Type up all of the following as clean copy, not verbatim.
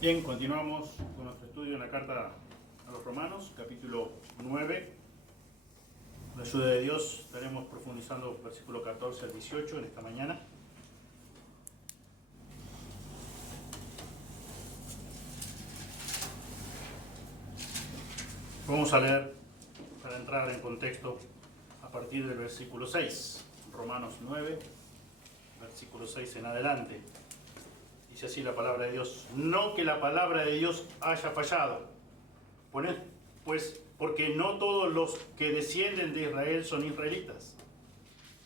Bien, continuamos con nuestro estudio en la carta a los Romanos, capítulo 9. Con la ayuda de Dios estaremos profundizando versículo 14 al 18 en esta mañana. Vamos a leer, para entrar en contexto, a partir del versículo 6, Romanos 9, versículo 6 en adelante. Dice así la palabra de Dios: no que la palabra de Dios haya fallado, pues porque no todos los que descienden de Israel son israelitas,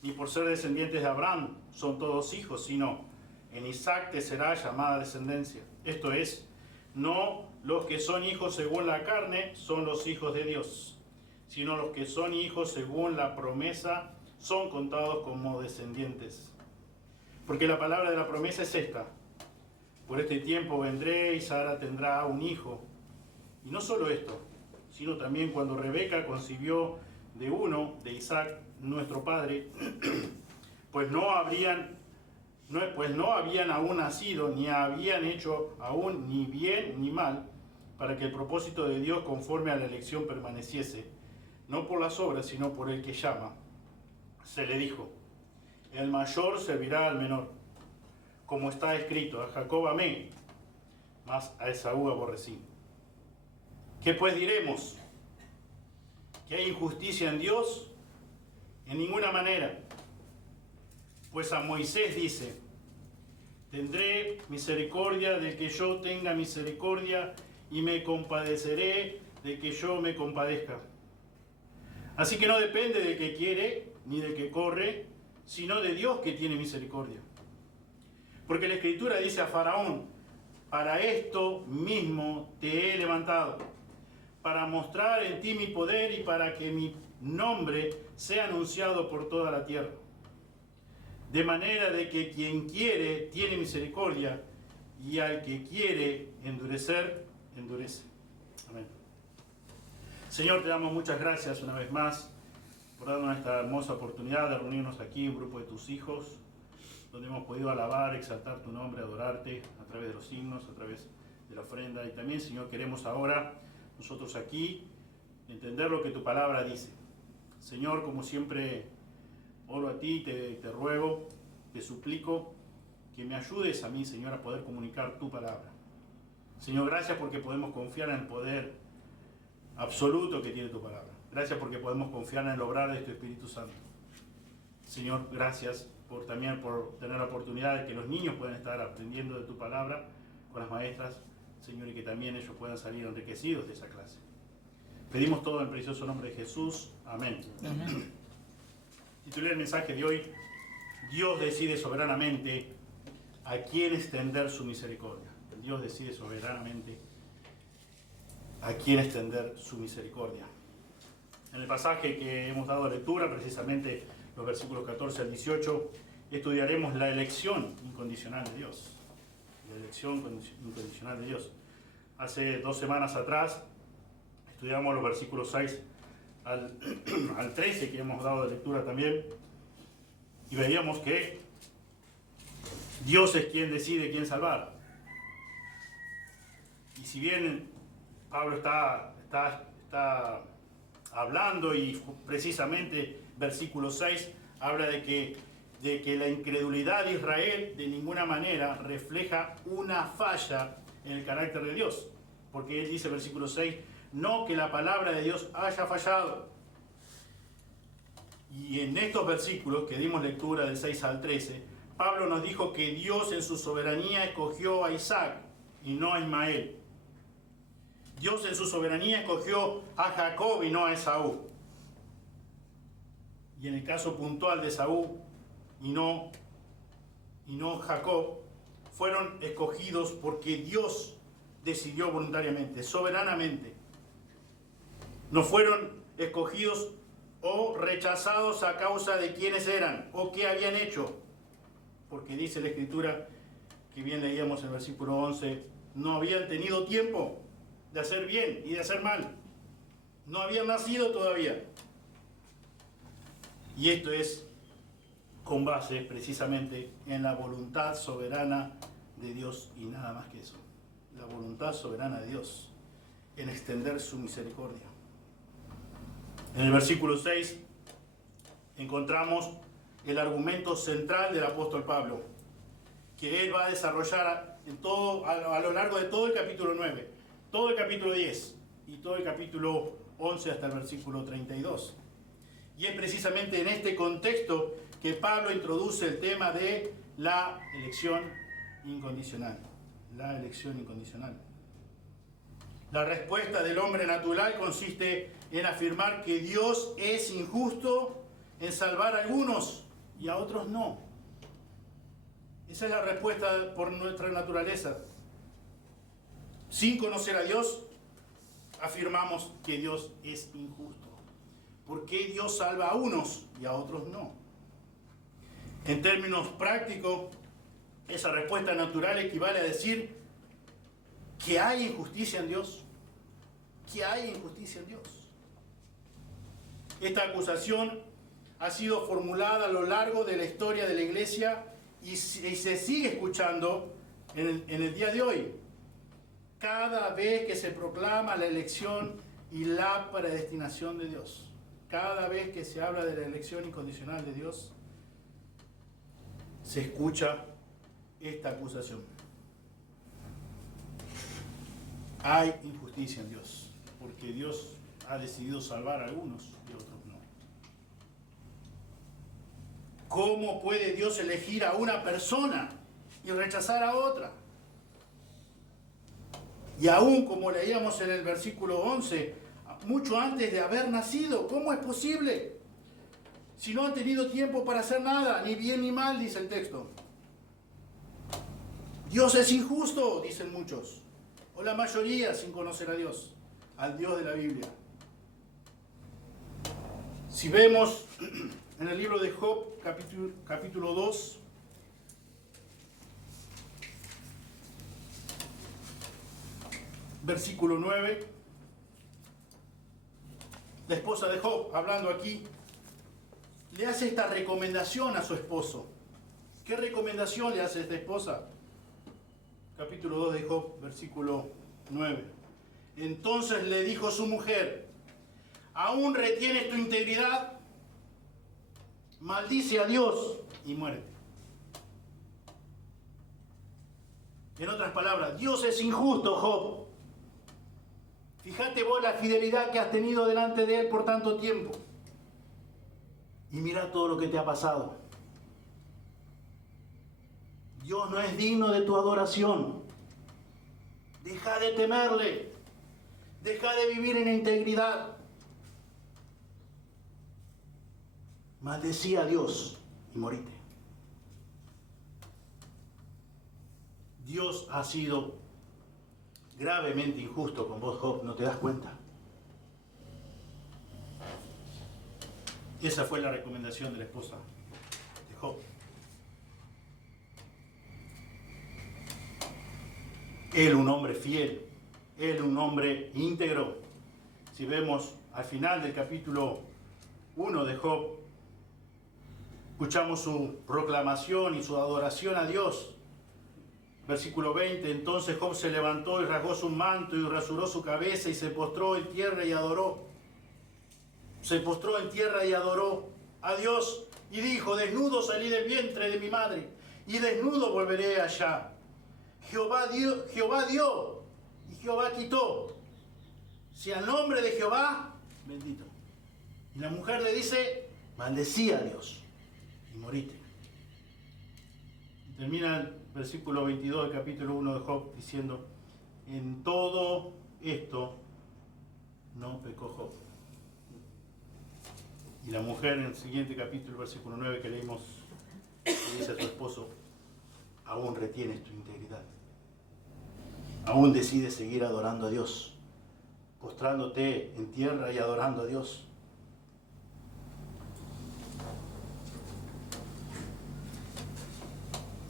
ni por ser descendientes de Abraham son todos hijos, sino en Isaac te será llamada descendencia. Esto es, no los que son hijos según la carne son los hijos de Dios, sino los que son hijos según la promesa son contados como descendientes. Porque la palabra de la promesa es esta: por este tiempo vendré y Sara tendrá un hijo. Y no solo esto, sino también cuando Rebeca concibió de uno, de Isaac, nuestro padre, pues no habían aún nacido, ni habían hecho aún ni bien ni mal, para que el propósito de Dios conforme a la elección permaneciese, no por las obras, sino por el que llama. Se le dijo: el mayor servirá al menor. Como está escrito: a Jacob amé, mas a Esaú aborrecí. ¿Qué pues diremos? ¿Que hay injusticia en Dios? En ninguna manera. Pues a Moisés dice: tendré misericordia del que yo tenga misericordia, y me compadeceré del que yo me compadezca. Así que no depende del que quiere, ni del que corre, sino de Dios que tiene misericordia. Porque la Escritura dice a Faraón: para esto mismo te he levantado, para mostrar en ti mi poder y para que mi nombre sea anunciado por toda la tierra. De manera de que quien quiere tiene misericordia, y al que quiere endurecer, endurece. Amén. Señor, te damos muchas gracias una vez más por darnos esta hermosa oportunidad de reunirnos aquí, un grupo de tus hijos, donde hemos podido alabar, exaltar tu nombre, adorarte a través de los signos, a través de la ofrenda. Y también, Señor, queremos ahora nosotros aquí entender lo que tu palabra dice. Señor, como siempre, oro a ti, te ruego, te suplico que me ayudes a mí, Señor, a poder comunicar tu palabra. Señor, gracias porque podemos confiar en el poder absoluto que tiene tu palabra. Gracias porque podemos confiar en el obrar de tu Espíritu Santo. Señor, gracias también por tener la oportunidad de que los niños puedan estar aprendiendo de tu palabra con las maestras, Señor, y que también ellos puedan salir enriquecidos de esa clase. Pedimos todo en el precioso nombre de Jesús. Amén. Amén. Titulé el mensaje de hoy: Dios decide soberanamente a quién extender su misericordia. Dios decide soberanamente a quién extender su misericordia. En el pasaje que hemos dado lectura, precisamente los versículos 14 al 18, estudiaremos la elección incondicional de Dios. La elección incondicional de Dios. Hace 2 semanas atrás estudiamos los versículos 6 al 13, que hemos dado de lectura también, y veíamos que Dios es quien decide quién salvar. Y si bien Pablo está hablando, y precisamente versículo 6 habla de que la incredulidad de Israel de ninguna manera refleja una falla en el carácter de Dios, porque él dice, versículo 6, no que la palabra de Dios haya fallado. Y en estos versículos que dimos lectura del 6 al 13, Pablo nos dijo que Dios en su soberanía escogió a Isaac y no a Ismael. Dios en su soberanía escogió a Jacob y no a Esaú. Y en el caso puntual de Esaú y no Jacob, fueron escogidos porque Dios decidió voluntariamente, soberanamente. No fueron escogidos o rechazados a causa de quiénes eran o qué habían hecho. Porque dice la Escritura, que bien leíamos en el versículo 11, no habían tenido tiempo de hacer bien y de hacer mal. No habían nacido todavía. Y esto es con base precisamente en la voluntad soberana de Dios y nada más que eso. la voluntad soberana de Dios en extender su misericordia. En el versículo 6 encontramos el argumento central del apóstol Pablo, que él va a desarrollar a lo largo de todo el capítulo 9, todo el capítulo 10 y todo el capítulo 11 hasta el versículo 32. Y es precisamente en este contexto que Pablo introduce el tema de la elección incondicional. La elección incondicional. La respuesta del hombre natural consiste en afirmar que Dios es injusto en salvar a algunos y a otros no. Esa es la respuesta por nuestra naturaleza. Sin conocer a Dios, afirmamos que Dios es injusto. ¿Por qué Dios salva a unos y a otros no? En términos prácticos, esa respuesta natural equivale a decir que hay injusticia en Dios. Que hay injusticia en Dios. Esta acusación ha sido formulada a lo largo de la historia de la Iglesia y se sigue escuchando en el día de hoy. Cada vez que se proclama la elección y la predestinación de Dios, cada vez que se habla de la elección incondicional de Dios, se escucha esta acusación. Hay injusticia en Dios, porque Dios ha decidido salvar a algunos y a otros no. ¿Cómo puede Dios elegir a una persona y rechazar a otra? Y aún, como leíamos en el versículo 11, mucho antes de haber nacido, ¿cómo es posible? Si no han tenido tiempo para hacer nada, ni bien ni mal, dice el texto. Dios es injusto, dicen muchos, o la mayoría sin conocer a Dios, al Dios de la Biblia. Si vemos en el libro de Job, capítulo 2, versículo 9, la esposa de Job, hablando aquí, le hace esta recomendación a su esposo. ¿Qué recomendación le hace esta esposa? Capítulo 2 de Job, versículo 9. Entonces le dijo su mujer: ¿aún retienes tu integridad? Maldice a Dios y muérete. En otras palabras, Dios es injusto, Job. Fíjate vos la fidelidad que has tenido delante de Él por tanto tiempo. Y mira todo lo que te ha pasado. Dios no es digno de tu adoración. Deja de temerle. Deja de vivir en integridad. Maldecí a Dios y morite. Dios ha sido gravemente injusto con vos, Job, ¿no te das cuenta? Esa fue la recomendación de la esposa de Job. Él, un hombre fiel, él, un hombre íntegro. Si vemos al final del capítulo 1 de Job, escuchamos su proclamación y su adoración a Dios. Versículo 20, entonces Job se levantó y rasgó su manto y rasuró su cabeza y se postró en tierra y adoró. Se postró en tierra y adoró a Dios y dijo: desnudo salí del vientre de mi madre y desnudo volveré allá. Jehová dio y Jehová quitó. Sea el nombre de Jehová bendito. Y la mujer le dice: maldecí a Dios y morite. Y termina el versículo 22 del capítulo 1 de Job diciendo: en todo esto no pecó Job. Y la mujer en el siguiente capítulo, versículo 9 que leímos, le dice a su esposo: aún retienes tu integridad. Aún decides seguir adorando a Dios, postrándote en tierra y adorando a Dios.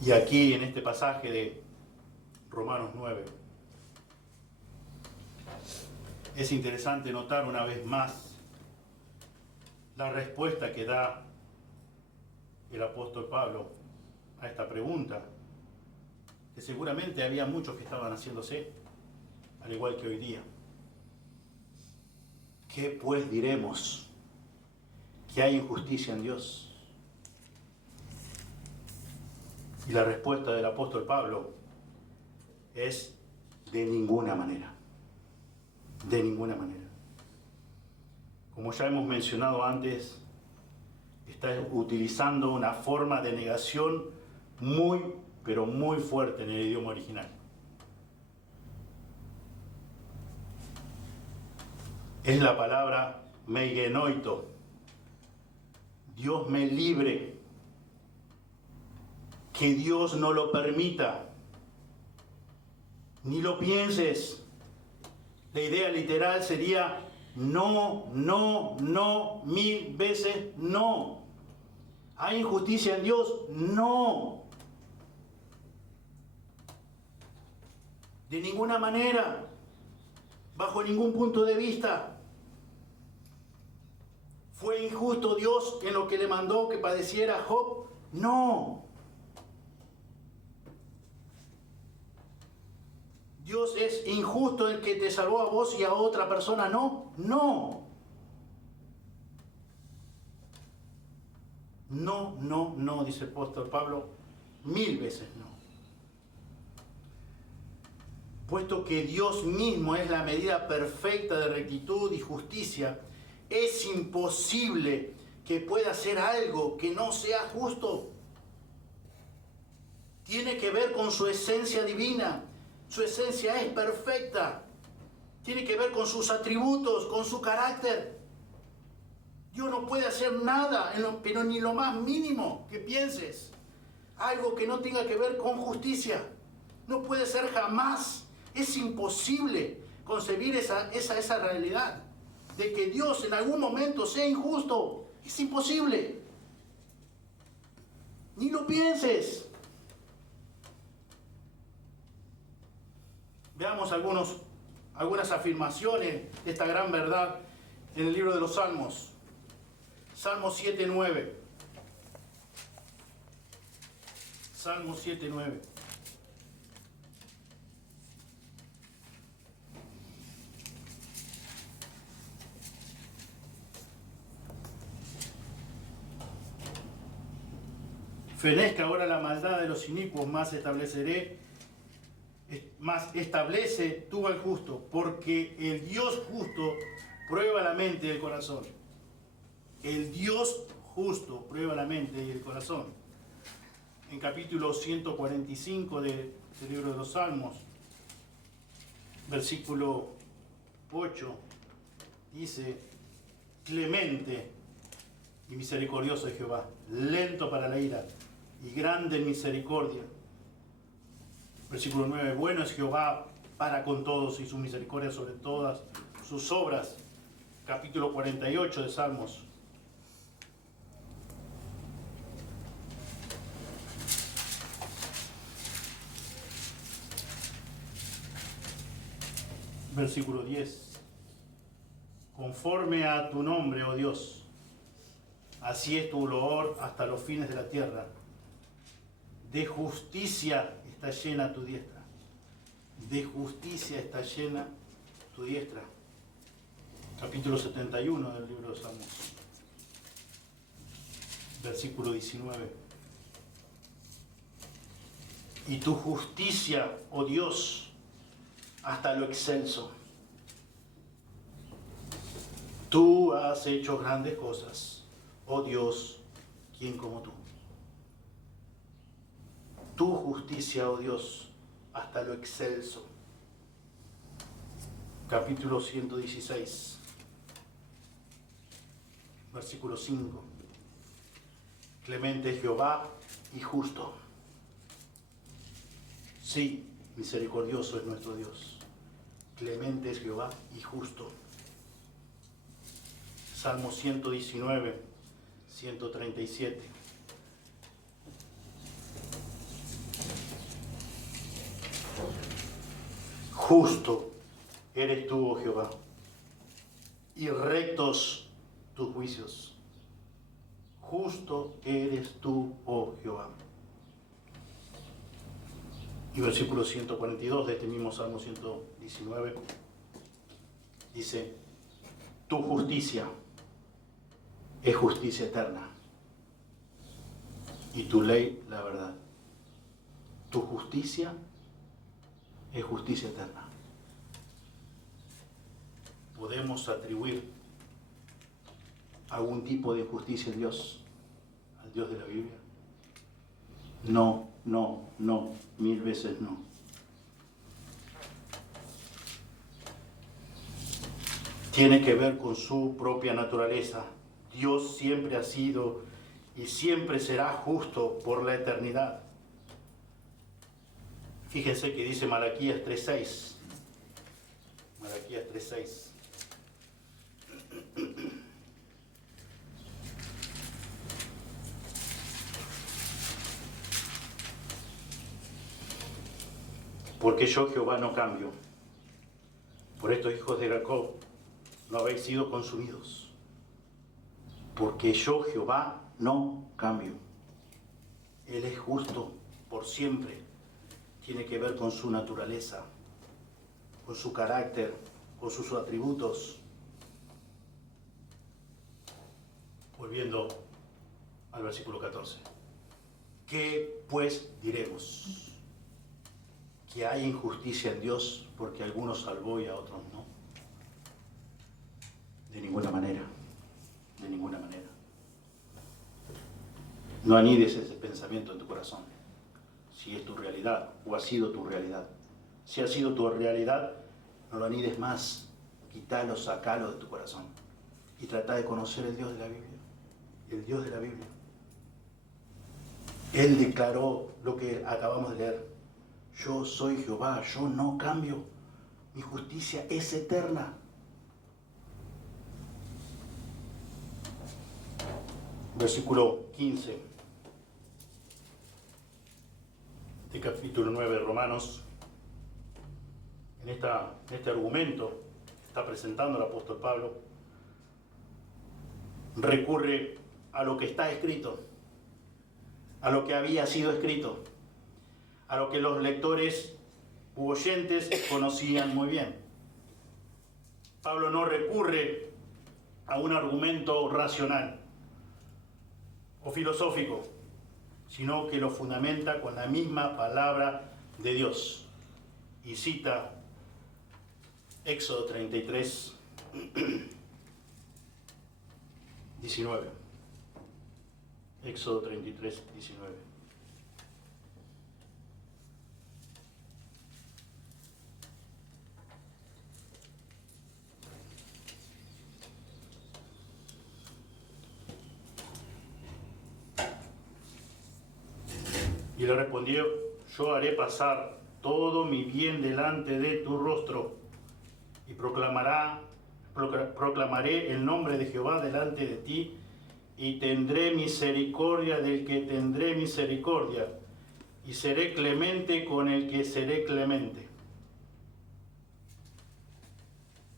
Y aquí en este pasaje de Romanos 9 es interesante notar una vez más la respuesta que da el apóstol Pablo a esta pregunta, que seguramente había muchos que estaban haciéndose. al igual que hoy día. ¿Qué pues diremos? ¿Que hay injusticia en Dios? Y la respuesta del apóstol Pablo es de ninguna manera. De ninguna manera. Como ya hemos mencionado antes, está utilizando una forma de negación muy, pero muy fuerte en el idioma original. Es la palabra meigenoito. Dios me libre. Que Dios no lo permita. Ni lo pienses. La idea literal sería no, no, no, 1000 veces no. ¿Hay injusticia en Dios? No. De ninguna manera. Bajo ningún punto de vista. ¿Fue injusto Dios en lo que le mandó que padeciera a Job? No. ¿Dios es injusto en que te salvó a vos y a otra persona no? No. No, no, no, dice el apóstol Pablo, 1000 veces no. Puesto que Dios mismo es la medida perfecta de rectitud y justicia, es imposible que pueda hacer algo que no sea justo. Tiene que ver con su esencia divina. Su esencia es perfecta. Tiene que ver con sus atributos, con su carácter. Dios no puede hacer nada, pero ni lo más mínimo que pienses. Algo que no tenga que ver con justicia. No puede ser jamás. Es imposible concebir esa realidad. De que Dios en algún momento sea injusto. Es imposible. Ni lo pienses. Veamos algunas afirmaciones de esta gran verdad en el libro de los Salmos. Salmo 7:9. Salmo 7:9. Fenezca ahora la maldad de los inicuos, más establece tú al justo, porque el Dios justo prueba la mente y el corazón. El Dios justo prueba la mente y el corazón. En capítulo 145 del libro de los Salmos, versículo 8, dice: clemente y misericordioso es Jehová, lento para la ira y grande en misericordia. Versículo 9, bueno es Jehová para con todos y su misericordia sobre todas sus obras. Capítulo 48 de Salmos. Versículo 10. Conforme a tu nombre, oh Dios, así es tu loor hasta los fines de la tierra. De justicia está llena tu diestra. De justicia está llena tu diestra. Capítulo 71 del libro de Salmos. Versículo 19. Y tu justicia, oh Dios, hasta lo excelso. Tú has hecho grandes cosas, oh Dios, ¿quién como tú? Tu justicia, oh Dios, hasta lo excelso. Capítulo 116, versículo 5. Clemente es Jehová y justo. Sí, misericordioso es nuestro Dios. Clemente es Jehová y justo. Salmo 119, 137. Justo eres tú, oh Jehová, y rectos tus juicios. Justo eres tú, oh Jehová. Y versículo 142 de este mismo Salmo 119 dice: tu justicia es justicia eterna y tu ley la verdad. Tu justicia es justicia eterna. ¿Podemos atribuir algún tipo de injusticia a Dios, al Dios de la Biblia? No, no, no, 1000 veces no. Tiene que ver con su propia naturaleza. Dios siempre ha sido y siempre será justo por la eternidad. Fíjense que dice Malaquías 3:6. Malaquías 3:6. Porque yo, Jehová, no cambio. Por estos hijos de Jacob no habéis sido consumidos. Porque yo, Jehová, no cambio. Él es justo por siempre. Tiene que ver con su naturaleza, con su carácter, con sus atributos. Volviendo al versículo 14. ¿Qué pues diremos? ¿Que hay injusticia en Dios porque a algunos salvó y a otros no? De ninguna manera. De ninguna manera. No anides ese pensamiento en tu corazón. Si es tu realidad o ha sido tu realidad. Si ha sido tu realidad, no lo anides más. Quítalo, sacalo de tu corazón. Y trata de conocer el Dios de la Biblia. El Dios de la Biblia. Él declaró lo que acabamos de leer. Yo soy Jehová, yo no cambio. Mi justicia es eterna. Versículo 15 de capítulo 9 de Romanos. En este argumento que está presentando el apóstol Pablo, recurre a lo que está escrito, a lo que había sido escrito, a lo que los lectores u oyentes conocían muy bien. Pablo no recurre a un argumento racional o filosófico, sino que lo fundamenta con la misma palabra de Dios. Y cita Éxodo 33, 19. Éxodo 33, 19. Y le respondió: yo haré pasar todo mi bien delante de tu rostro, y proclamaré el nombre de Jehová delante de ti, y tendré misericordia del que tendré misericordia, y seré clemente con el que seré clemente.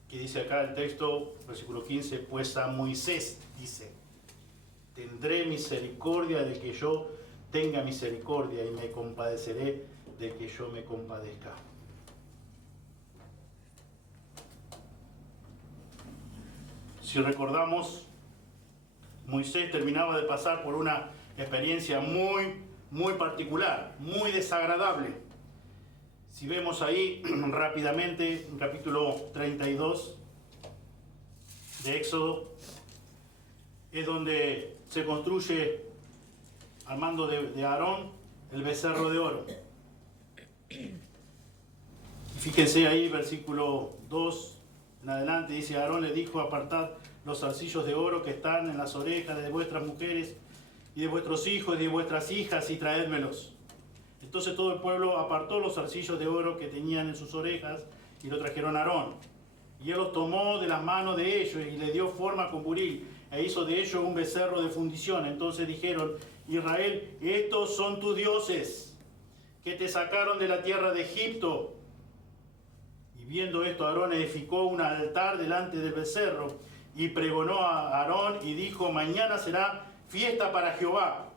¿Qué dice acá el texto? Versículo 15, pues a Moisés dice: tendré misericordia del que yo tenga misericordia, y me compadeceré de que yo me compadezca. Si recordamos, Moisés terminaba de pasar por una experiencia muy particular, muy desagradable. Si vemos ahí rápidamente, en capítulo 32 de Éxodo, es donde se construye al mando de Aarón el becerro de oro. Fíjense ahí, versículo 2 en adelante, dice: Aarón le dijo: apartad los zarcillos de oro que están en las orejas de vuestras mujeres y de vuestros hijos y de vuestras hijas, y traédmelos. Entonces todo el pueblo apartó los zarcillos de oro que tenían en sus orejas y lo trajeron a Aarón. Y él los tomó de las manos de ellos y le dio forma con buril, e hizo de ellos un becerro de fundición. Entonces dijeron: Israel, estos son tus dioses, que te sacaron de la tierra de Egipto. Y viendo esto, Aarón edificó un altar delante del becerro, y pregonó a Aarón y dijo: mañana será fiesta para Jehová.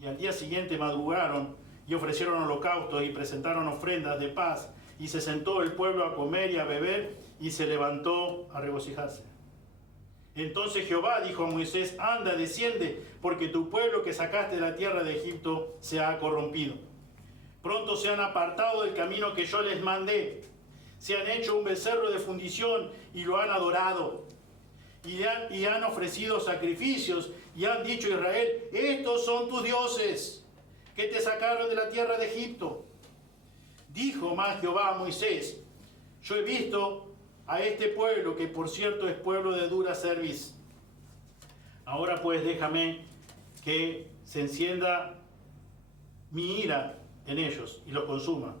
Y al día siguiente madrugaron y ofrecieron holocaustos y presentaron ofrendas de paz, y se sentó el pueblo a comer y a beber, y se levantó a regocijarse. Entonces Jehová dijo a Moisés: anda, desciende, porque tu pueblo que sacaste de la tierra de Egipto se ha corrompido. Pronto se han apartado del camino que yo les mandé. Se han hecho un becerro de fundición y lo han adorado. Y han ofrecido sacrificios y han dicho a Israel: estos son tus dioses que te sacaron de la tierra de Egipto. Dijo más Jehová a Moisés: yo he visto a este pueblo, que por cierto es pueblo de dura cerviz. Ahora pues déjame que se encienda mi ira en ellos y los consuma,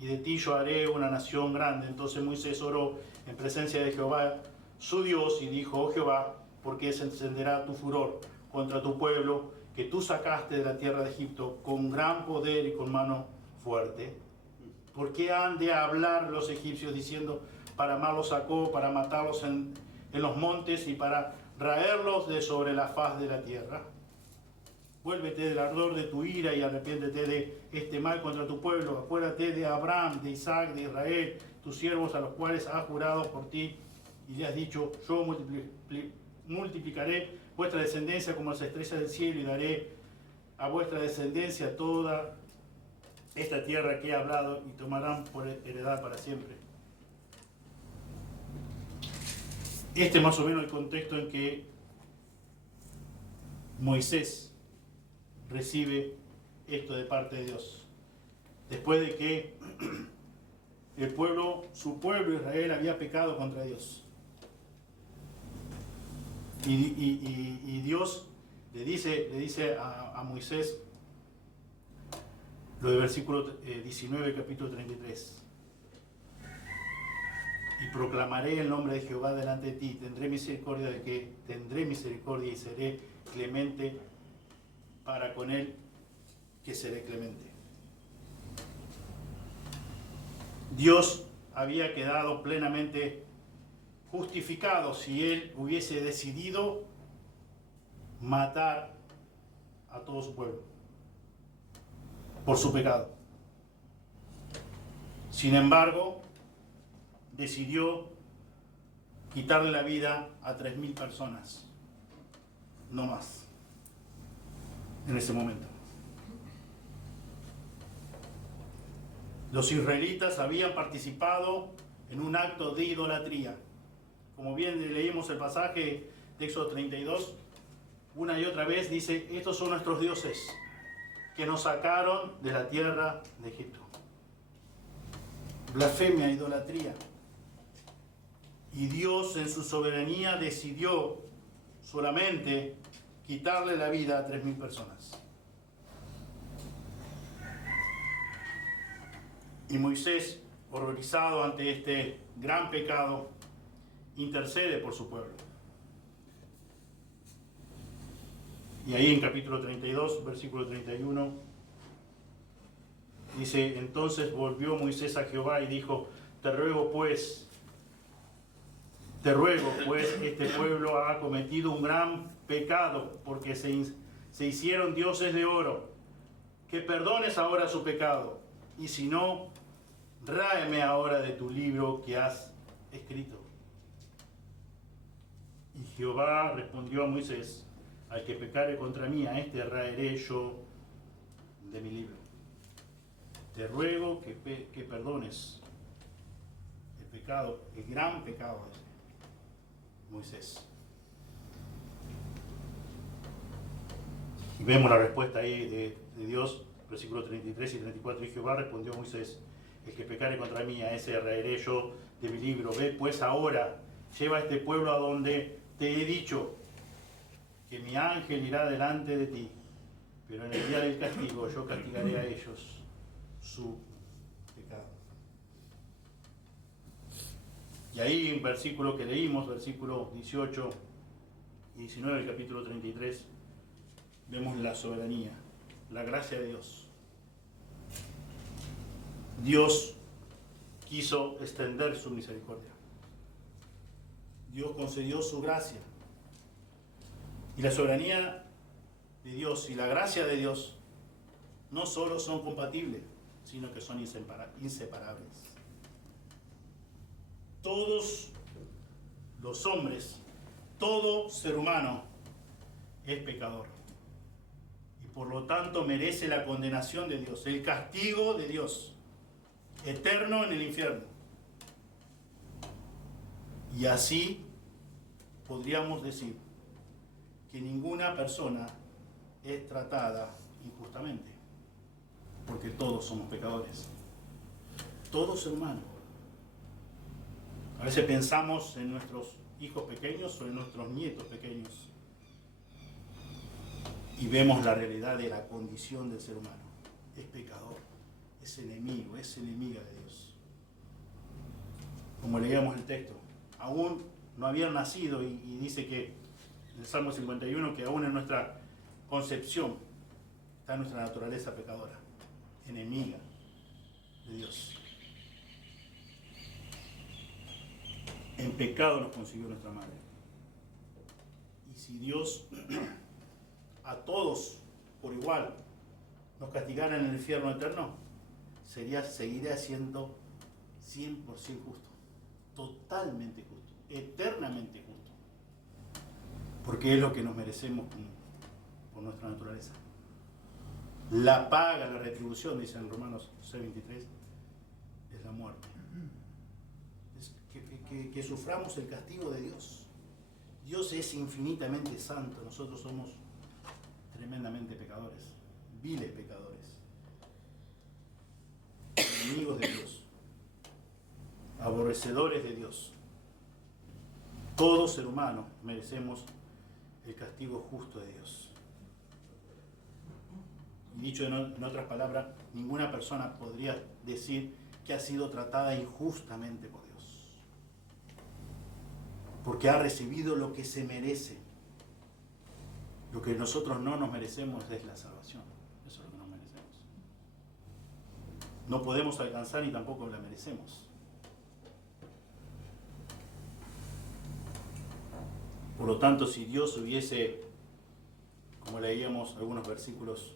y de ti yo haré una nación grande. Entonces Moisés oró en presencia de Jehová su Dios y dijo: oh Jehová, ¿por qué se encenderá tu furor contra tu pueblo que tú sacaste de la tierra de Egipto con gran poder y con mano fuerte? ¿Por qué han de hablar los egipcios diciendo: para mal los sacó, para matarlos en los montes y para raerlos de sobre la faz de la tierra? Vuélvete del ardor de tu ira y arrepiéntete de este mal contra tu pueblo. Acuérdate de Abraham, de Isaac, de Israel, tus siervos, a los cuales has jurado por ti, y le has dicho: yo multiplicaré vuestra descendencia como las estrellas del cielo, y daré a vuestra descendencia toda esta tierra que he hablado, y tomarán por heredad para siempre. Este es más o menos el contexto en que Moisés recibe esto de parte de Dios. Después de que su pueblo Israel había pecado contra Dios. Y Dios le dice a Moisés lo del versículo 19, capítulo 33. Y proclamaré el nombre de Jehová delante de ti, tendré misericordia del que tendré misericordia, y seré clemente para con él que seré clemente. Dios había quedado plenamente justificado si él hubiese decidido matar a todo su pueblo por su pecado. Sin embargo, decidió quitarle la vida a 3.000 personas, no más, en ese momento. Los israelitas habían participado en un acto de idolatría. Como bien leímos el pasaje de Éxodo 32, una y otra vez dice: estos son nuestros dioses que nos sacaron de la tierra de Egipto. Blasfemia, idolatría. Y Dios en su soberanía decidió solamente quitarle la vida a 3.000 personas. Y Moisés, horrorizado ante este gran pecado, intercede por su pueblo. Y ahí en capítulo 32, versículo 31, dice: entonces volvió Moisés a Jehová y dijo: te ruego pues, este pueblo ha cometido un gran pecado, porque se hicieron dioses de oro, que perdones ahora su pecado, y si no, ráeme ahora de tu libro que has escrito. Y Jehová respondió a Moisés: al que pecare contra mí, a este raeré yo de mi libro. Te ruego que perdones el pecado, el gran pecado de Moisés. Y vemos la respuesta ahí de Dios, versículos 33 y 34. Y Jehová respondió a Moisés: el que pecare contra mí, a ese raeré yo de mi libro. Ve pues ahora, lleva a este pueblo a donde te he dicho, que mi ángel irá delante de ti, pero en el día del castigo yo castigaré a ellos su pecado. Y ahí en versículo que leímos, versículos 18 y 19 del capítulo 33, vemos la soberanía, la gracia de Dios. Dios quiso extender su misericordia. Dios concedió su gracia. Y la soberanía de Dios y la gracia de Dios no solo son compatibles, sino que son inseparables. Todos los hombres, todo ser humano es pecador. Y por lo tanto merece la condenación de Dios, el castigo de Dios, eterno en el infierno. Y así podríamos decir que ninguna persona es tratada injustamente, porque todos somos pecadores, todo ser humano. A veces pensamos en nuestros hijos pequeños o en nuestros nietos pequeños y vemos la realidad de la condición del ser humano. Es pecador, es enemigo, es enemiga de Dios. Como leíamos el texto, aún no habían nacido y dice que en el Salmo 51 que aún en nuestra concepción está nuestra naturaleza pecadora, enemiga de Dios. En pecado nos concibió nuestra madre. Y si Dios a todos por igual nos castigara en el infierno eterno, seguiría siendo 100% justo, totalmente justo, eternamente justo, porque es lo que nos merecemos por nuestra naturaleza. La paga, la retribución, dice en Romanos 6:23, es la muerte. Es que suframos el castigo de Dios. Dios es infinitamente santo, nosotros somos tremendamente pecadores, viles pecadores, enemigos de Dios, aborrecedores de Dios. Todo ser humano merecemos el castigo justo de Dios. Y dicho en otras palabras, ninguna persona podría decir que ha sido tratada injustamente por Dios, porque ha recibido lo que se merece. Lo que nosotros no nos merecemos es la salvación. Eso es lo que nos merecemos. No podemos alcanzar ni tampoco la merecemos. Por lo tanto, si Dios hubiese, como leíamos algunos versículos,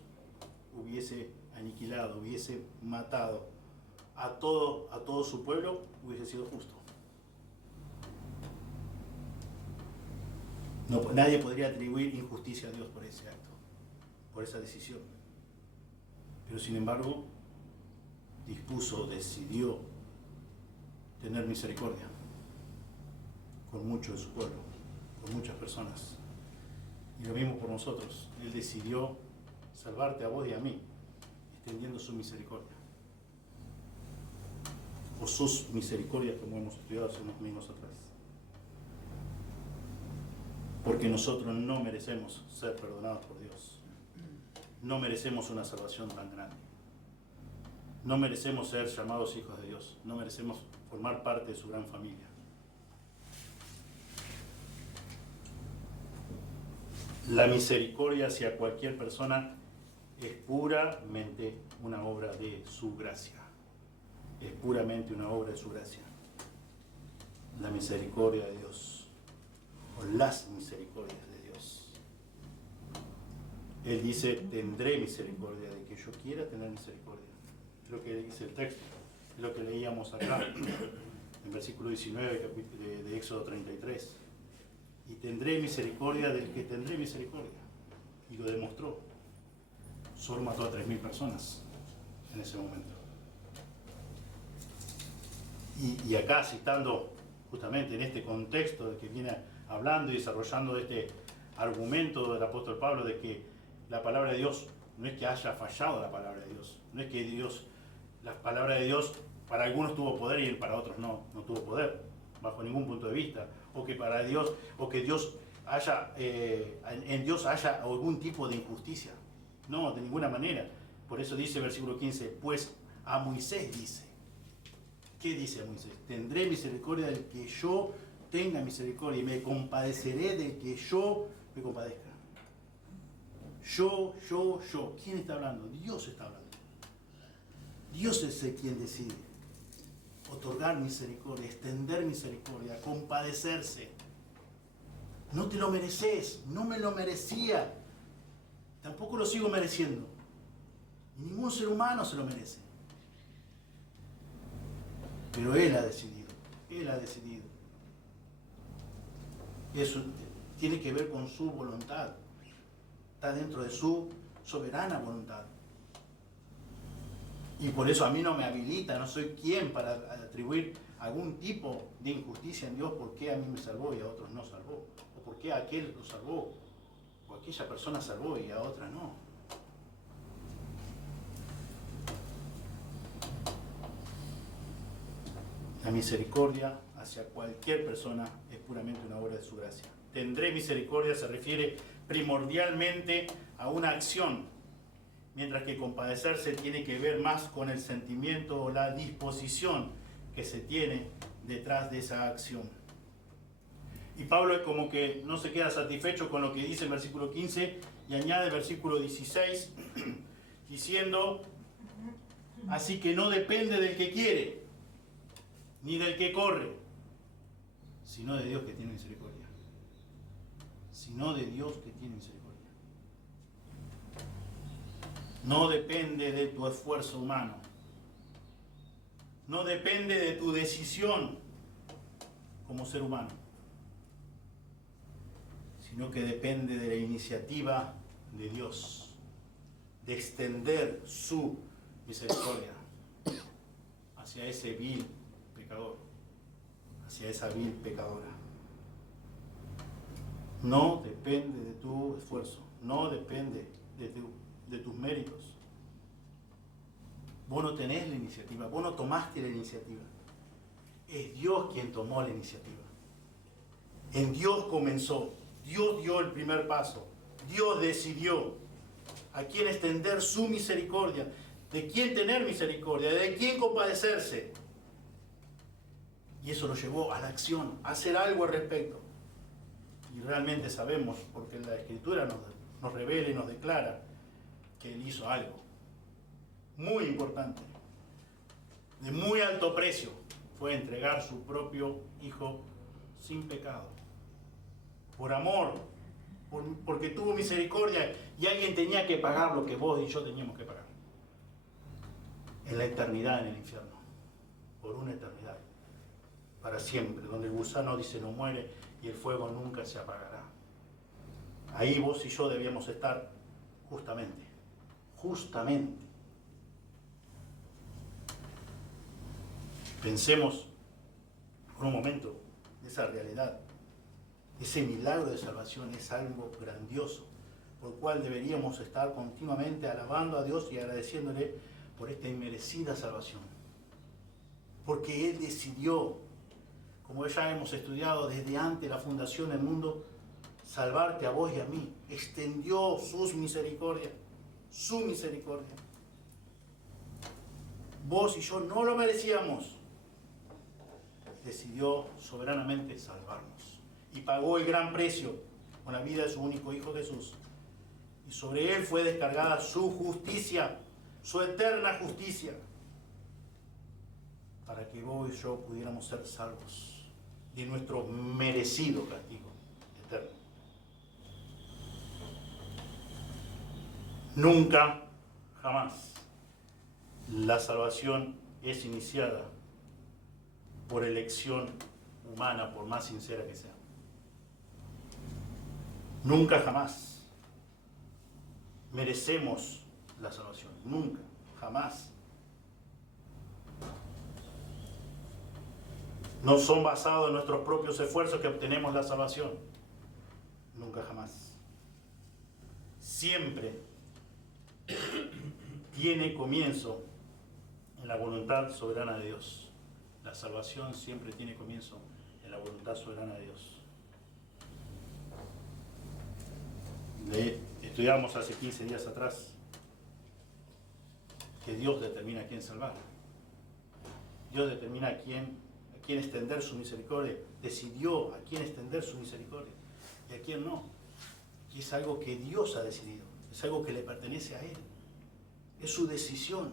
hubiese aniquilado, hubiese matado a todo su pueblo, hubiese sido justo. No, nadie podría atribuir injusticia a Dios por ese acto, por esa decisión. Pero sin embargo, decidió tener misericordia con mucho de su pueblo, con muchas personas. Y lo mismo por nosotros. Él decidió salvarte a vos y a mí, extendiendo su misericordia. O sus misericordias, como hemos estudiado hace unos minutos atrás. Porque nosotros no merecemos ser perdonados por Dios. No merecemos una salvación tan grande. No merecemos ser llamados hijos de Dios. No merecemos formar parte de su gran familia. La misericordia hacia cualquier persona es puramente una obra de su gracia. Es puramente una obra de su gracia. La misericordia de Dios. O las misericordias de Dios. Él dice, tendré misericordia de que yo quiera tener misericordia. Es lo que dice el texto. Es lo que leíamos acá, en versículo 19 de Éxodo 33. Y tendré misericordia del que tendré misericordia. Y lo demostró. Solo mató a 3.000 personas en ese momento. Y acá citando justamente en este contexto de que viene hablando y desarrollando este argumento del apóstol Pablo de que la palabra de Dios no es que haya fallado la palabra de Dios, no es que la palabra de Dios para algunos tuvo poder y para otros no tuvo poder, bajo ningún punto de vista, o que para Dios, o que Dios haya, en Dios haya algún tipo de injusticia. No, de ninguna manera. Por eso dice el versículo 15, pues a Moisés dice. ¿Qué dice a Moisés? Tendré misericordia del que yo tenga misericordia y me compadeceré del que yo me compadezca. Yo. ¿Quién está hablando? Dios está hablando. Dios es el quien decide otorgar misericordia, extender misericordia, compadecerse. No te lo mereces, no me lo merecía, tampoco lo sigo mereciendo. Y ningún ser humano se lo merece. Pero Él ha decidido. Él ha decidido. Eso tiene que ver con su voluntad. Está dentro de su soberana voluntad. Y por eso a mí no me habilita, no soy quien para atribuir algún tipo de injusticia en Dios, por qué a mí me salvó y a otros no salvó, o por qué a aquel lo salvó, o aquella persona salvó y a otra no. La misericordia hacia cualquier persona es puramente una obra de su gracia. Tendré misericordia se refiere primordialmente a una acción, mientras que compadecerse tiene que ver más con el sentimiento o la disposición que se tiene detrás de esa acción. Y Pablo es como que no se queda satisfecho con lo que dice el versículo 15 y añade el versículo 16 diciendo, así que no depende del que quiere, ni del que corre, sino de Dios que tiene misericordia. Sino de Dios que tiene misericordia. No depende de tu esfuerzo humano. No depende de tu decisión como ser humano. Sino que depende de la iniciativa de Dios. De extender su misericordia hacia ese vil pecador. Hacia esa vil pecadora. No depende de tu esfuerzo. No depende de tus méritos. Vos no tenés la iniciativa, vos no tomaste la iniciativa. Es Dios quien tomó la iniciativa. En Dios comenzó, Dios dio el primer paso, Dios decidió a quién extender su misericordia, de quién tener misericordia, de quién compadecerse. Y eso lo llevó a la acción, a hacer algo al respecto. Y realmente sabemos, porque la Escritura nos revela y nos declara que Él hizo algo muy importante, de muy alto precio, fue entregar su propio Hijo sin pecado, por amor, porque tuvo misericordia y alguien tenía que pagar lo que vos y yo teníamos que pagar, en la eternidad en el infierno, por una eternidad, para siempre, donde el gusano dice no muere y el fuego nunca se apagará. Ahí vos y yo debíamos estar justamente. Pensemos por un momento esa realidad. Ese milagro de salvación es algo grandioso, por el cual deberíamos estar continuamente alabando a Dios y agradeciéndole por esta inmerecida salvación. Porque Él decidió, como ya hemos estudiado desde antes de la fundación del mundo, salvarte a vos y a mí. Extendió sus misericordias. Su misericordia. Vos y yo no lo merecíamos. Decidió soberanamente salvarnos. Y pagó el gran precio con la vida de su único Hijo Jesús. Y sobre Él fue descargada su justicia, su eterna justicia, para que vos y yo pudiéramos ser salvos de nuestro merecido castigo eterno. Nunca, jamás, la salvación es iniciada por elección humana, por más sincera que sea. Nunca, jamás merecemos la salvación. Nunca, jamás. No son basados en nuestros propios esfuerzos que obtenemos la salvación. Nunca, jamás. Siempre tiene comienzo en la voluntad soberana de Dios. La salvación siempre tiene comienzo en la voluntad soberana de Dios. Estudiamos hace 15 días atrás que Dios determina a quién salvar. Dios determina a quién extender su misericordia. Decidió a quién extender su misericordia y a quién no. Y es algo que Dios ha decidido. Es algo que le pertenece a Él. Es su decisión.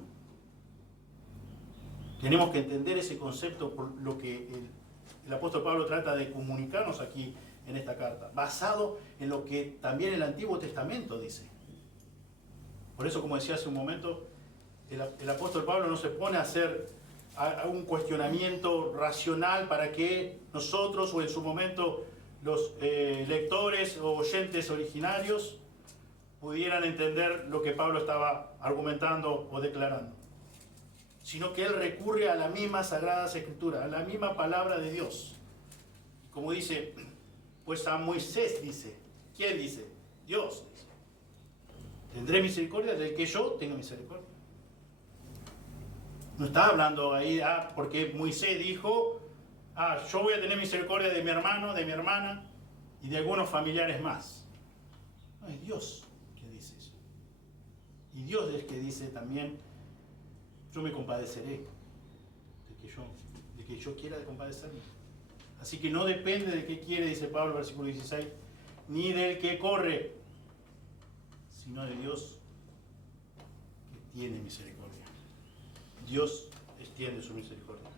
Tenemos que entender ese concepto por lo que el apóstol Pablo trata de comunicarnos aquí en esta carta, basado en lo que también el Antiguo Testamento dice. Por eso, como decía hace un momento, El apóstol Pablo no se pone a hacer un cuestionamiento racional para que nosotros o en su momento los lectores o oyentes originarios pudieran entender lo que Pablo estaba argumentando o declarando, sino que él recurre a la misma Sagradas Escrituras, a la misma palabra de Dios. Como dice, pues a Moisés dice, ¿quién dice? Dios dice, tendré misericordia del que yo tenga misericordia. No está hablando ahí, porque Moisés dijo, yo voy a tener misericordia de mi hermano, de mi hermana y de algunos familiares más. No, es Dios que dice eso. Y Dios es que dice también, yo me compadeceré de que yo quiera compadecerme. Así que no depende de qué quiere, dice Pablo, versículo 16, ni del que corre, sino de Dios que tiene misericordia. Dios extiende su misericordia.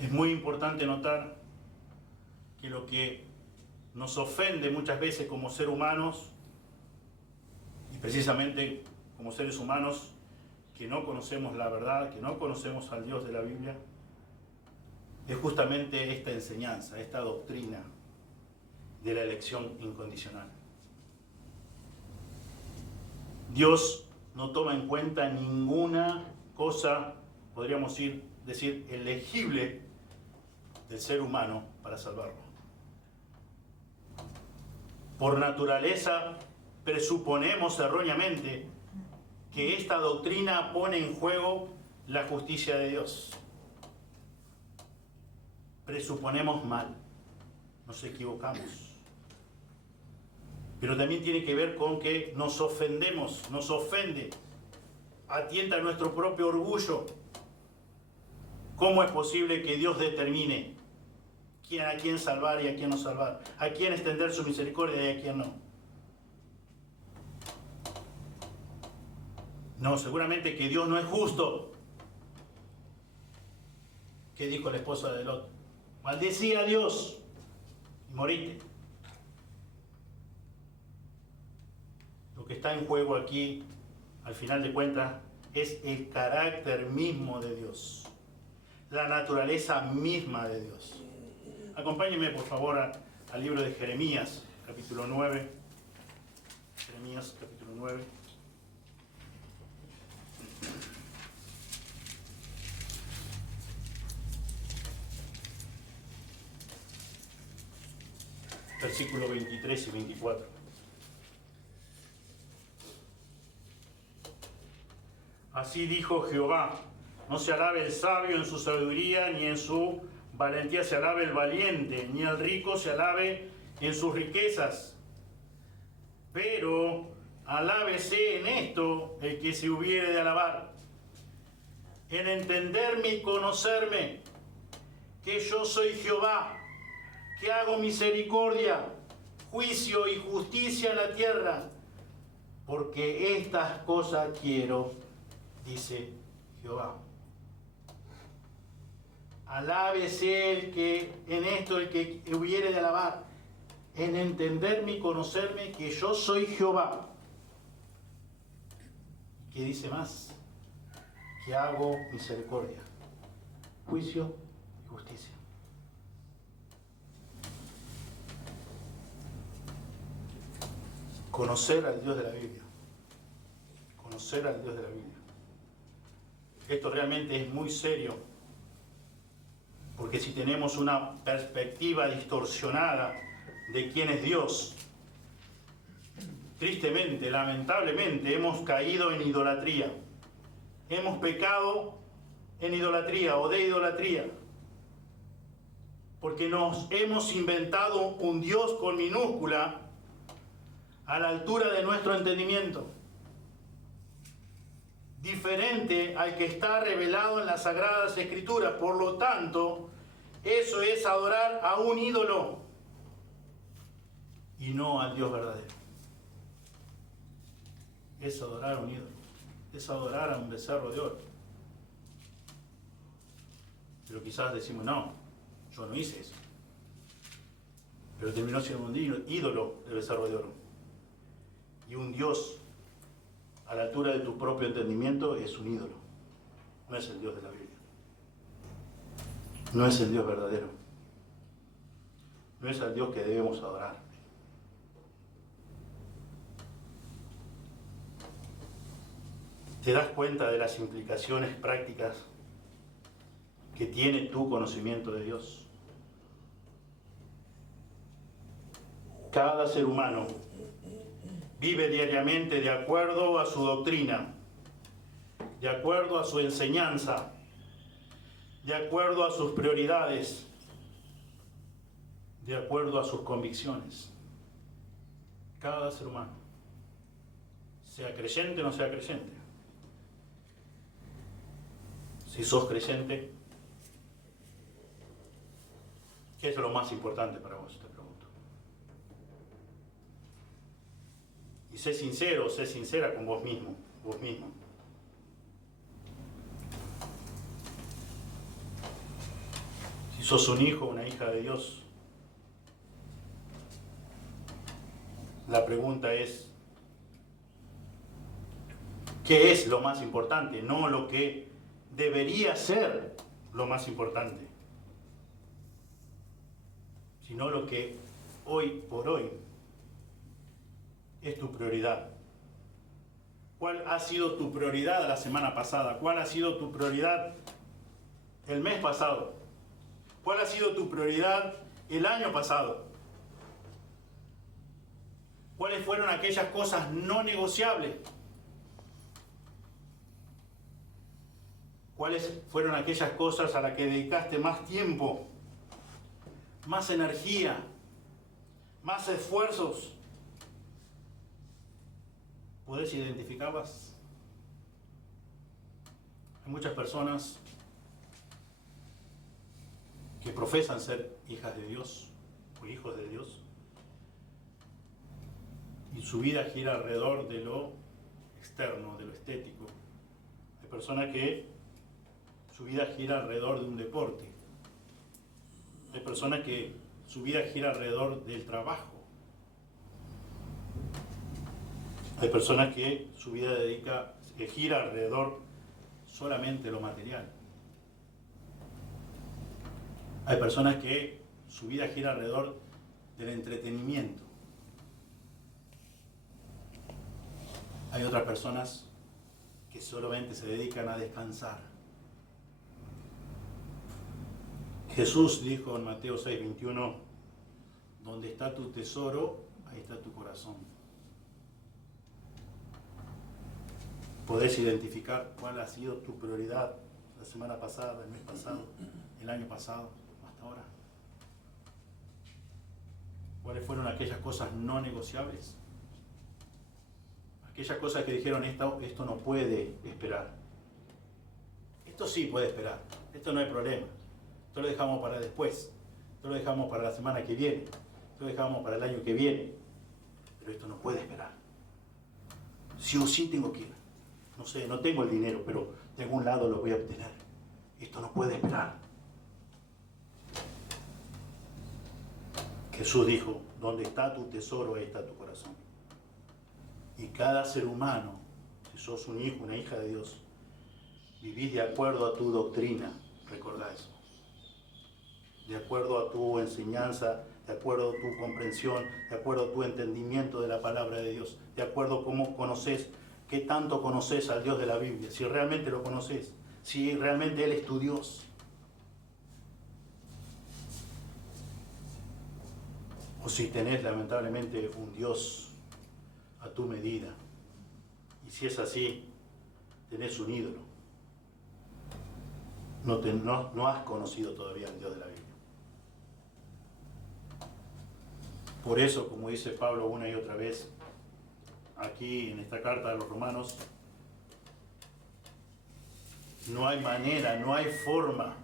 Es muy importante notar que lo que nos ofende muchas veces como seres humanos, y precisamente como seres humanos que no conocemos la verdad, que no conocemos al Dios de la Biblia, es justamente esta enseñanza, esta doctrina de la elección incondicional. Dios no toma en cuenta ninguna cosa, podríamos decir, elegible del ser humano para salvarlo. Por naturaleza, presuponemos erróneamente que esta doctrina pone en juego la justicia de Dios. Presuponemos mal, nos equivocamos. Pero también tiene que ver con que nos ofendemos, nos ofende, atienta nuestro propio orgullo. ¿Cómo es posible que Dios determine a quién salvar y a quién no salvar? A quién extender su misericordia y a quién no. No, seguramente que Dios no es justo. ¿Qué dijo la esposa de Lot? Maldecí a Dios y morite. Lo que está en juego aquí, al final de cuentas, es el carácter mismo de Dios, la naturaleza misma de Dios. Acompáñenme, por favor, al libro de Jeremías, capítulo 9. Jeremías, capítulo 9. Versículos 23 y 24. Así dijo Jehová, no se alabe el sabio en su sabiduría, ni en su valentía se alabe el valiente, ni el rico se alabe en sus riquezas. Pero alábese en esto el que se hubiere de alabar, en entenderme y conocerme, que yo soy Jehová, que hago misericordia, juicio y justicia en la tierra, porque estas cosas quiero, dice Jehová. Alábese el que en esto el que hubiere de alabar, en entenderme y conocerme que yo soy Jehová. ¿Qué dice más? Que hago misericordia, juicio y justicia. Conocer al Dios de la Biblia. Conocer al Dios de la Biblia. Esto realmente es muy serio, porque si tenemos una perspectiva distorsionada de quién es Dios, tristemente, lamentablemente, hemos caído en idolatría. Hemos pecado en idolatría o de idolatría, porque nos hemos inventado un Dios con minúscula a la altura de nuestro entendimiento, diferente al que está revelado en las Sagradas Escrituras. Por lo tanto, eso es adorar a un ídolo y no al Dios verdadero. Es adorar a un ídolo, es adorar a un becerro de oro. Pero quizás decimos, no, yo no hice eso. Pero terminó siendo un ídolo de becerro de oro. Y un Dios a la altura de tu propio entendimiento, es un ídolo. No es el Dios de la Biblia. No es el Dios verdadero. No es el Dios que debemos adorar. ¿Te das cuenta de las implicaciones prácticas que tiene tu conocimiento de Dios? Cada ser humano vive diariamente de acuerdo a su doctrina, de acuerdo a su enseñanza, de acuerdo a sus prioridades, de acuerdo a sus convicciones. Cada ser humano, sea creyente o no sea creyente. Si sos creyente, ¿qué es lo más importante para vos? Te pregunto. Y sé sincero, sé sincera con vos mismo, vos mismo. Si sos un hijo o una hija de Dios, la pregunta es, ¿qué es lo más importante? No lo que debería ser lo más importante, sino lo que hoy por hoy es tu prioridad. ¿Cuál ha sido tu prioridad la semana pasada? ¿Cuál ha sido tu prioridad el mes pasado? ¿Cuál ha sido tu prioridad el año pasado? ¿Cuáles fueron aquellas cosas no negociables? ¿Cuáles fueron aquellas cosas a las que dedicaste más tiempo, más energía, más esfuerzos? ¿Podés identificarlas? Hay muchas personas que profesan ser hijas de Dios o hijos de Dios y su vida gira alrededor de lo externo, de lo estético. Hay personas que su vida gira alrededor de un deporte. Hay personas que su vida gira alrededor del trabajo. Hay personas que su vida gira alrededor solamente de lo material. Hay personas que su vida gira alrededor del entretenimiento. Hay otras personas que solamente se dedican a descansar. Jesús dijo en Mateo 6:21, donde está tu tesoro, ahí está tu corazón. ¿Podés identificar cuál ha sido tu prioridad la semana pasada, el mes pasado, el año pasado, hasta ahora? ¿Cuáles fueron aquellas cosas no negociables? Aquellas cosas que dijeron, esto no puede esperar. Esto sí puede esperar, esto no hay problema. Esto lo dejamos para después, esto lo dejamos para la semana que viene, esto lo dejamos para el año que viene. Pero esto no puede esperar. Sí o sí tengo que ir. No sé, no tengo el dinero, pero de algún lado lo voy a obtener. Esto no puede esperar. Jesús dijo, donde está tu tesoro, ahí está tu corazón. Y cada ser humano, si sos un hijo, una hija de Dios, vivís de acuerdo a tu doctrina, recordá eso. De acuerdo a tu enseñanza, de acuerdo a tu comprensión, de acuerdo a tu entendimiento de la palabra de Dios, de acuerdo a cómo conoces, qué tanto conoces al Dios de la Biblia, si realmente lo conoces, si realmente Él es tu Dios. O si tenés lamentablemente un Dios a tu medida. Y si es así, tenés un ídolo. No has conocido todavía al Dios de la Biblia. Por eso, como dice Pablo una y otra vez, aquí en esta carta de los Romanos, no hay manera, no hay forma,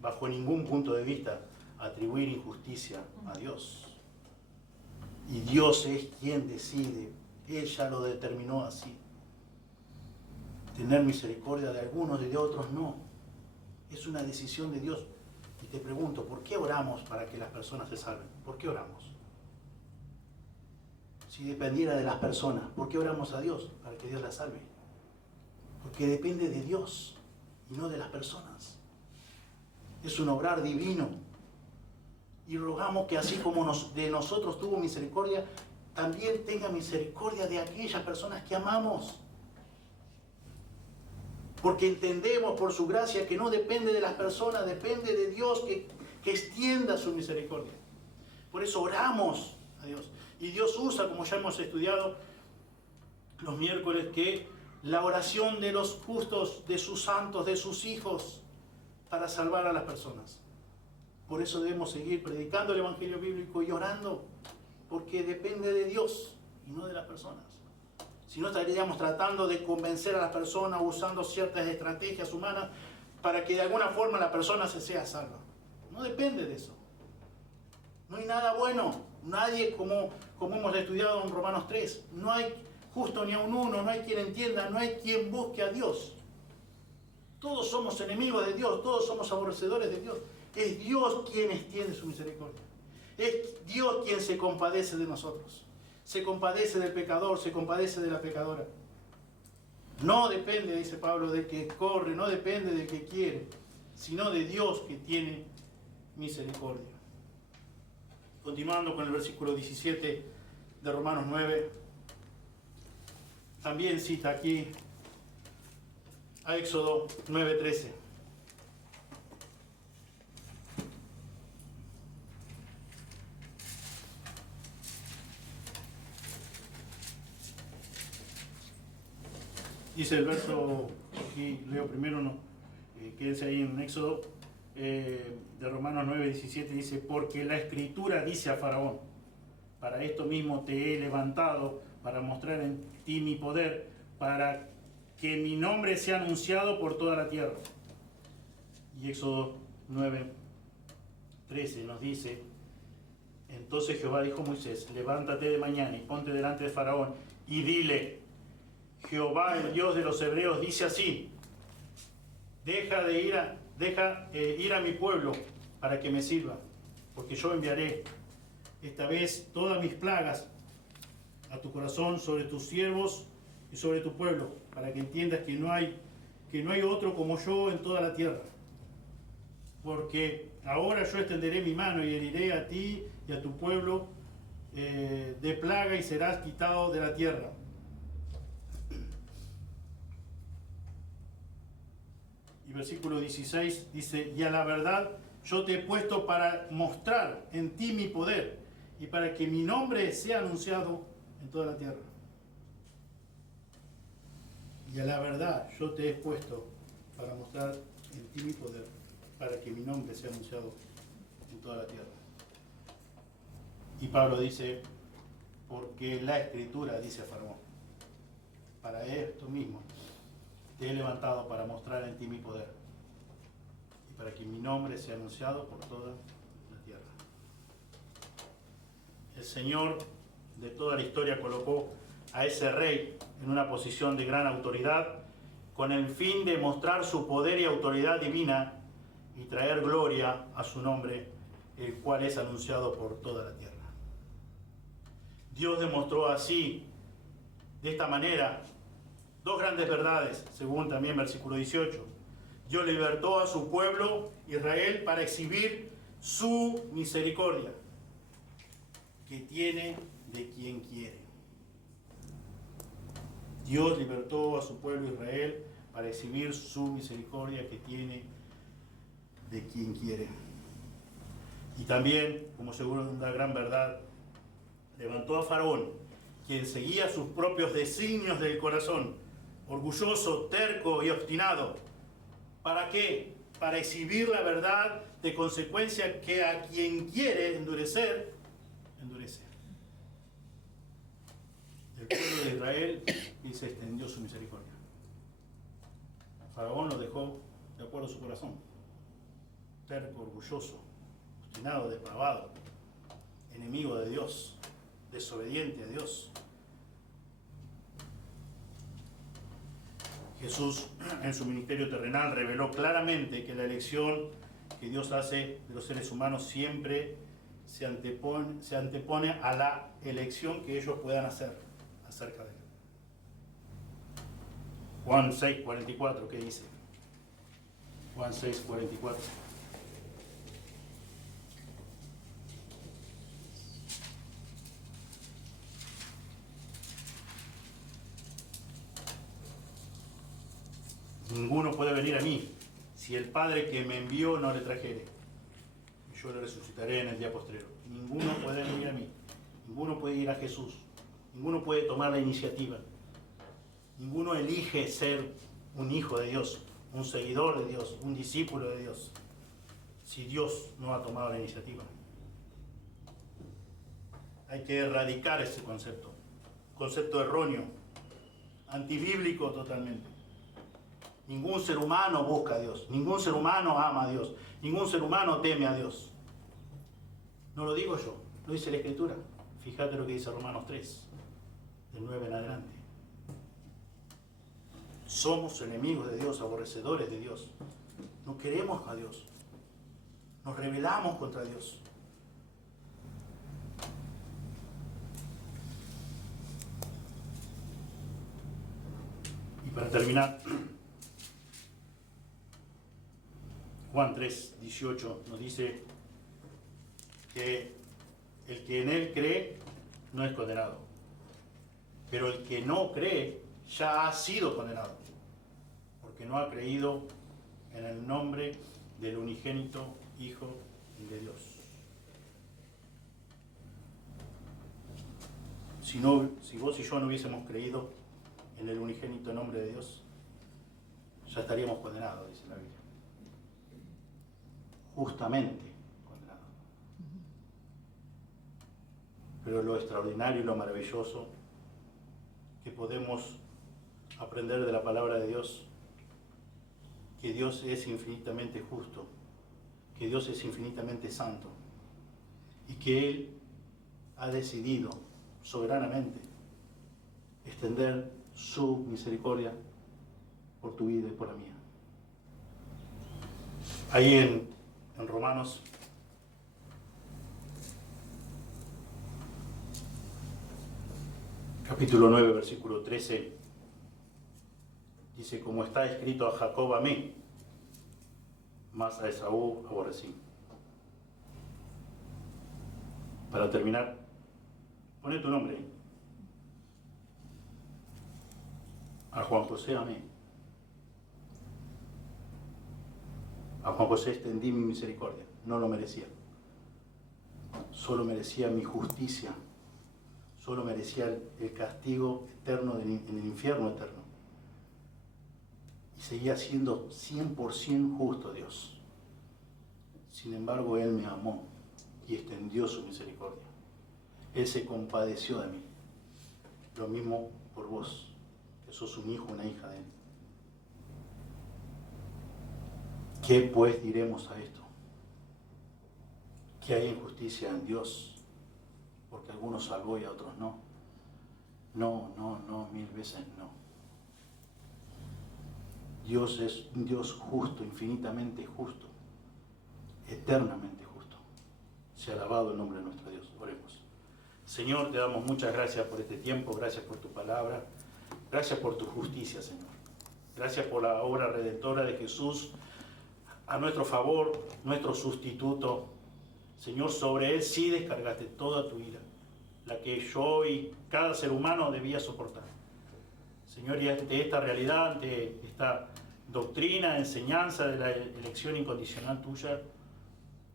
bajo ningún punto de vista, atribuir injusticia a Dios. Y Dios es quien decide, Él ya lo determinó así. Tener misericordia de algunos y de otros no. Es una decisión de Dios. Y te pregunto, ¿por qué oramos para que las personas se salven? ¿Por qué oramos? si dependiera de las personas. ¿Por qué oramos a Dios? Para que Dios las salve. Porque depende de Dios y no de las personas. Es un obrar divino. Y rogamos que así como de nosotros tuvo misericordia, también tenga misericordia de aquellas personas que amamos. Porque entendemos por su gracia que no depende de las personas, depende de Dios que extienda su misericordia. Por eso oramos a Dios. Y Dios usa, como ya hemos estudiado los miércoles, que la oración de los justos, de sus santos, de sus hijos, para salvar a las personas. Por eso debemos seguir predicando el Evangelio bíblico y orando, porque depende de Dios y no de las personas. Si no, estaríamos tratando de convencer a las personas usando ciertas estrategias humanas para que de alguna forma la persona se sea salva. No depende de eso. No hay nada bueno. Nadie, como hemos estudiado en Romanos 3, no hay justo ni a un uno, no hay quien entienda, no hay quien busque a Dios. Todos somos enemigos de Dios, todos somos aborrecedores de Dios. Es Dios quien extiende su misericordia. Es Dios quien se compadece de nosotros. Se compadece del pecador, se compadece de la pecadora. No depende, dice Pablo, de que corre, no depende de que quiere, sino de Dios que tiene misericordia. Continuando con el versículo 17 de Romanos 9, también cita aquí a Éxodo 9:13. Dice el verso, aquí leo primero, no, quédense ahí en Éxodo, de Romanos 9:17, dice: porque la Escritura dice a Faraón, para esto mismo te he levantado, para mostrar en ti mi poder, para que mi nombre sea anunciado por toda la tierra. Y Éxodo 9:13 nos dice: entonces Jehová dijo a Moisés: levántate de mañana y ponte delante de Faraón y dile: Jehová, el Dios de los hebreos, dice así: deja ir a mi pueblo para que me sirva, porque yo enviaré esta vez todas mis plagas a tu corazón, sobre tus siervos y sobre tu pueblo, para que entiendas que no hay otro como yo en toda la tierra. Porque ahora yo extenderé mi mano y heriré a ti y a tu pueblo de plaga, y serás quitado de la tierra. Y versículo 16 dice: y a la verdad yo te he puesto para mostrar en ti mi poder y para que mi nombre sea anunciado en toda la tierra. Y a la verdad yo te he puesto para mostrar en ti mi poder, para que mi nombre sea anunciado en toda la tierra. Y Pablo dice: porque la Escritura dice a Faraón, para esto mismo te he levantado, para mostrar en ti mi poder y para que mi nombre sea anunciado por toda la tierra. El Señor de toda la historia colocó a ese rey en una posición de gran autoridad con el fin de mostrar su poder y autoridad divina y traer gloria a su nombre, el cual es anunciado por toda la tierra. Dios demostró así, de esta manera, dos grandes verdades, según también versículo 18. Dios libertó a su pueblo Israel para exhibir su misericordia, que tiene de quien quiere. Dios libertó a su pueblo Israel para exhibir su misericordia, que tiene de quien quiere. Y también, como seguro de una gran verdad, levantó a Faraón, quien seguía sus propios designios del corazón, orgulloso, terco y obstinado. ¿Para qué? Para exhibir la verdad, de consecuencia que a quien quiere endurecer, endurece. El pueblo de Israel, y se extendió su misericordia. Faraón lo dejó de acuerdo a su corazón, terco, orgulloso, obstinado, depravado, enemigo de Dios, desobediente a Dios. Jesús, en su ministerio terrenal, reveló claramente que la elección que Dios hace de los seres humanos siempre se antepone a la elección que ellos puedan hacer acerca de él. Juan 6:44, ¿qué dice? Juan 6:44. Ninguno puede venir a mí si el Padre que me envió no le trajere. Y yo le resucitaré en el día postrero. Ninguno puede venir a mí. Ninguno puede ir a Jesús. Ninguno puede tomar la iniciativa. Ninguno elige ser un hijo de Dios, un seguidor de Dios, un discípulo de Dios, si Dios no ha tomado la iniciativa. Hay que erradicar ese concepto erróneo, antibíblico totalmente. Ningún ser humano busca a Dios, ningún ser humano ama a Dios, ningún ser humano teme a Dios. No lo digo yo, lo dice la Escritura. Fíjate lo que dice Romanos 3, del 9 en adelante. Somos enemigos de Dios, aborrecedores de Dios. No queremos a Dios. Nos rebelamos contra Dios. Y para terminar, Juan 3:18 nos dice que el que en él cree no es condenado, pero el que no cree ya ha sido condenado, porque no ha creído en el nombre del unigénito Hijo de Dios. Si vos y yo no hubiésemos creído en el unigénito nombre de Dios, ya estaríamos condenados, dice la Biblia. Justamente condenados. Pero lo extraordinario y lo maravilloso que podemos aprender de la palabra de Dios, que Dios es infinitamente justo, que Dios es infinitamente santo y que Él ha decidido soberanamente extender su misericordia por tu vida y por la mía. Ahí en Romanos capítulo 9, versículo 13, dice: como está escrito, a Jacob amé, mas a Esaú aborrecí. Para terminar, pone tu nombre. A Juan José amé. A Juan José extendí mi misericordia. No lo merecía. Solo merecía mi justicia. Solo merecía el castigo eterno en el infierno eterno. Y seguía siendo 100% justo Dios. Sin embargo, Él me amó y extendió su misericordia. Él se compadeció de mí. Lo mismo por vos, que sos un hijo, una hija de Él. ¿Qué pues diremos a esto? ¿Que hay injusticia en Dios? Porque a algunos salvó y a otros no. No, 1000 veces no. Dios es un Dios justo, infinitamente justo, eternamente justo. Sea alabado el nombre de nuestro Dios. Oremos. Señor, te damos muchas gracias por este tiempo, gracias por tu palabra, gracias por tu justicia, Señor. Gracias por la obra redentora de Jesús a nuestro favor, nuestro sustituto. Señor, sobre Él sí descargaste toda tu ira, la que yo y cada ser humano debía soportar. Señor, y ante esta realidad, ante esta doctrina, enseñanza de la elección incondicional tuya,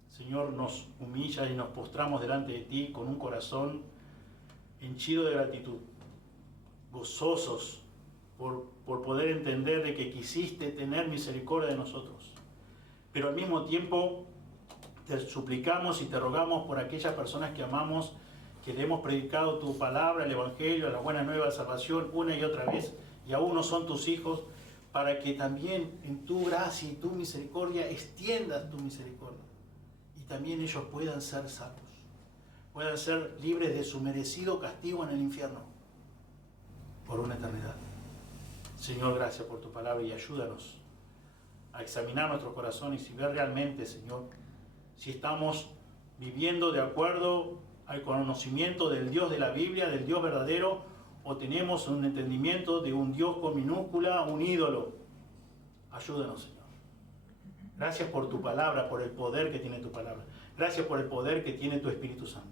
Señor, nos humilla y nos postramos delante de ti con un corazón henchido de gratitud, gozosos por poder entender de que quisiste tener misericordia de nosotros. Pero al mismo tiempo te suplicamos y te rogamos por aquellas personas que amamos, que le hemos predicado tu palabra, el Evangelio, la buena nueva de salvación una y otra vez, y aún no son tus hijos, para que también en tu gracia y tu misericordia extiendas tu misericordia. Y también ellos puedan ser salvos, puedan ser libres de su merecido castigo en el infierno por una eternidad. Señor, gracias por tu palabra y ayúdanos a examinar nuestro corazón y si ver realmente, Señor, si estamos viviendo de acuerdo al conocimiento del Dios de la Biblia, del Dios verdadero, o tenemos un entendimiento de un Dios con minúscula, un ídolo. Ayúdanos, Señor. Gracias por tu palabra, por el poder que tiene tu palabra. Gracias por el poder que tiene tu Espíritu Santo.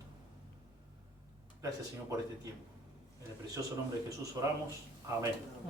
Gracias, Señor, por este tiempo. En el precioso nombre de Jesús oramos. Amén.